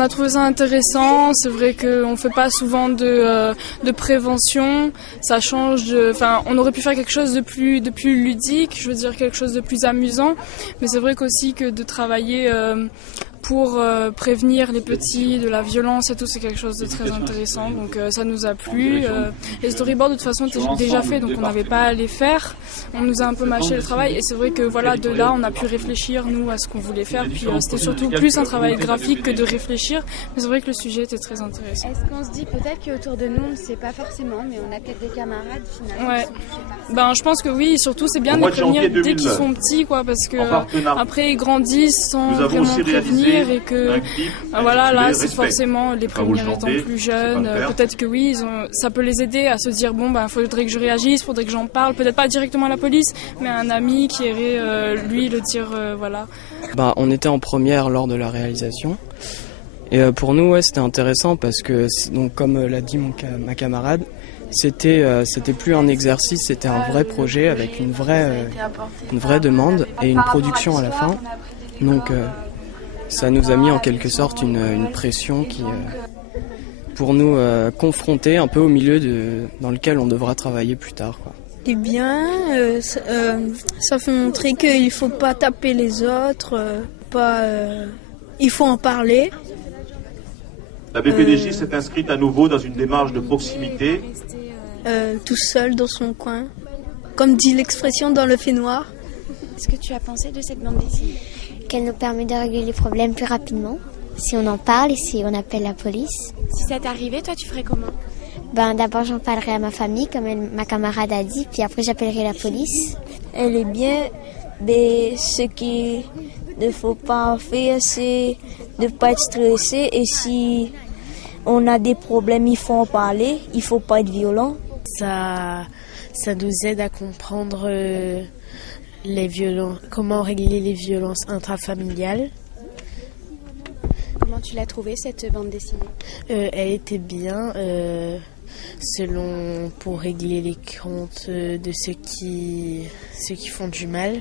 On a trouvé ça intéressant. C'est vrai qu'on ne fait pas souvent de prévention. Ça change. On aurait pu faire quelque chose de plus ludique, je veux dire quelque chose de plus amusant. Mais c'est vrai qu'aussi que de travailler pour prévenir les petits de la violence et tout, c'est quelque chose de très intéressant. Donc ça nous a plu. Les storyboards de toute façon étaient déjà faits, donc on n'avait pas à les faire. On nous a un peu mâché le travail et c'est vrai que voilà, de là on a pu réfléchir nous à ce qu'on voulait faire. Puis c'était surtout plus un travail graphique que de réfléchir. Mais c'est vrai que le sujet était très intéressant. Est-ce qu'on se dit peut-être qu'autour de nous on ne sait pas forcément, mais on a peut-être des camarades finalement ouais. qui sont touchés par ça. Ben je pense que oui, surtout c'est bien de les prévenir dès qu'ils sont petits, quoi, parce que après ils grandissent sans vraiment prévenir. Et que voilà, là c'est forcément les prévenir étant plus jeunes, peut-être que oui, ça peut les aider à se dire bon ben faudrait que je réagisse, faudrait que j'en parle, peut-être pas directement à la police, mais à un ami qui irait lui le dire voilà. On était en première lors de la réalisation et pour nous ouais, c'était intéressant parce que donc comme l'a dit ma camarade, c'était plus un exercice, c'était un vrai projet avec une vraie demande et une production à la fin. Donc ça nous a mis en quelque sorte une pression qui, pour nous, confronter un peu au milieu dans lequel on devra travailler plus tard, quoi. Eh bien, ça fait montrer qu'il ne faut pas taper les autres, il faut en parler. La BPDJ s'est inscrite à nouveau dans une démarche de proximité. Tout seul dans son coin, comme dit l'expression dans le fait noir. Qu'est-ce que tu as pensé de cette bande dessinée ? Qu'elle nous permet de régler les problèmes plus rapidement, si on en parle et si on appelle la police. Si ça t'arrivait, toi tu ferais comment ? D'abord j'en parlerai à ma famille, comme ma camarade a dit, puis après j'appellerai la police. Elle est bien, mais ce qu'il ne faut pas faire, c'est de ne pas être stressé. Et si on a des problèmes, il faut en parler, il ne faut pas être violent. Ça nous aide à comprendre comment régler les violences intrafamiliales. Comment tu l'as trouvée cette bande dessinée ? Elle était bien, pour régler les comptes de ceux qui font du mal.